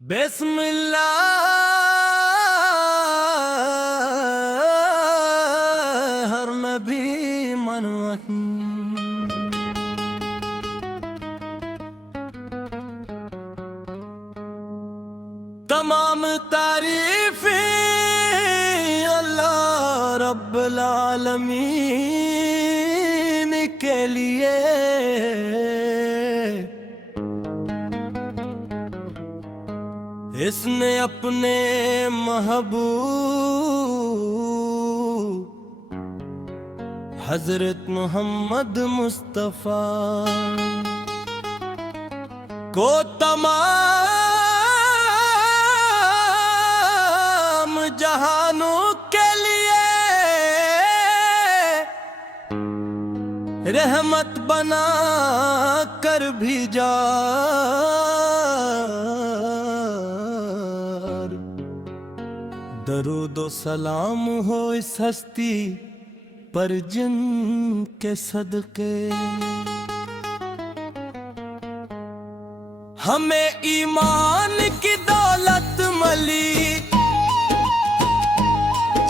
بسم اللہ ہر نبی منوہی تمام تعریفیں اللہ رب العالمین کے لیے اس نے اپنے محبوب حضرت محمد مصطفیٰ کو تمام جہانوں کے لیے رحمت بنا کر بھیجا۔ درود و سلام ہو اس ہستی پر جن کے صدقے ہمیں ایمان کی دولت ملی،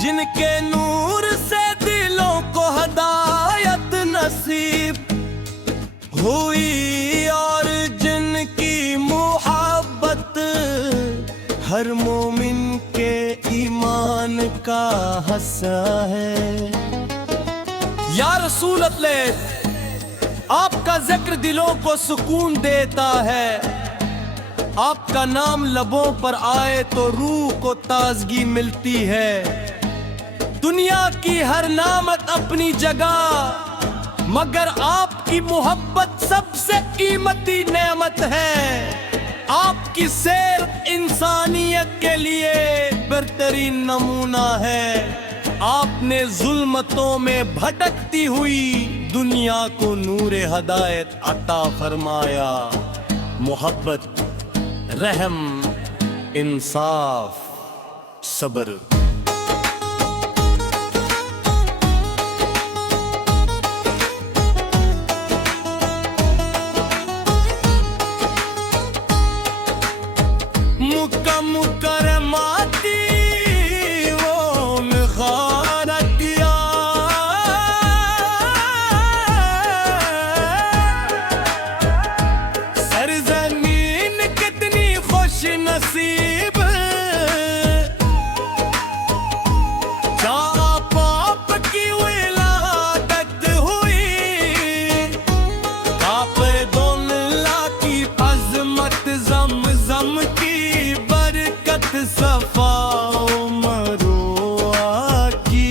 جن کے نور سے دلوں کو ہدایت نصیب ہوئی، اور جن کی محبت ہر مومن کے ایمان کا حصہ ہے۔ یا رسول اللہ، آپ کا ذکر دلوں کو سکون دیتا ہے، آپ کا نام لبوں پر آئے تو روح کو تازگی ملتی ہے۔ دنیا کی ہر نعمت اپنی جگہ، مگر آپ کی محبت سب سے قیمتی نعمت ہے۔ آپ کی سیر انسانیت کے لیے بہترین نمونہ ہے۔ آپ نے ظلمتوں میں بھٹکتی ہوئی دنیا کو نور ہدایت عطا فرمایا۔ محبت، رحم، انصاف، صبر۔ مکرماتی وہ مخارہ کیا، سرزمین کتنی خوش نصیب، جہاں باپ کی ولادت ہوئی، آپ دنیا کی عظمت زمزم کی صفا مروہ کی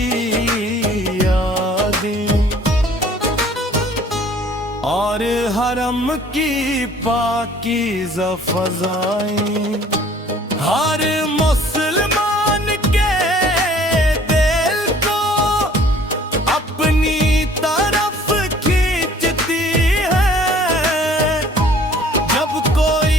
یادیں، اور حرم کی پاکیزہ فضائیں، ہر مسلمان کے دل کو اپنی طرف کھینچتی ہے۔ جب کوئی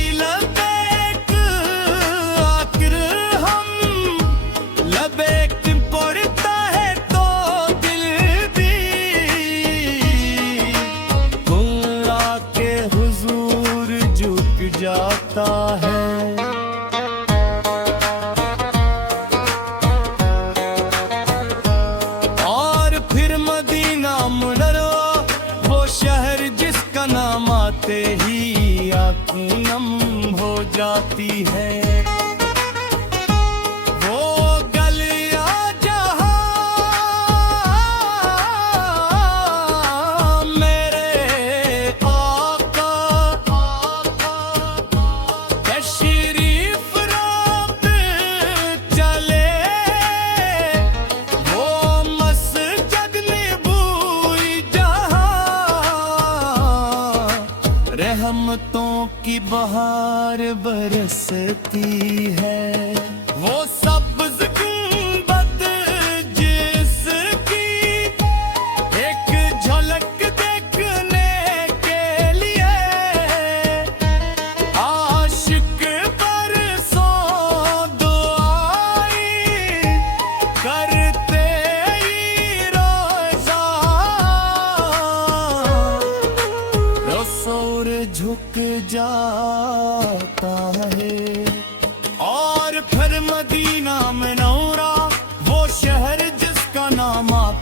جاتا ہے، اور پھر مدینہ منورہ وہ شہر جس کا نام آتے ہی آنکھیں نم ہو جاتی ہے۔ رحمتوں کی بہار برستی ہے، وہ سبز گنبد جس کی ایک جھلک دیکھنے کے لیے عاشق برسوں دعائیں کرتے ہی روزہ، سور جھک جاتا ہے۔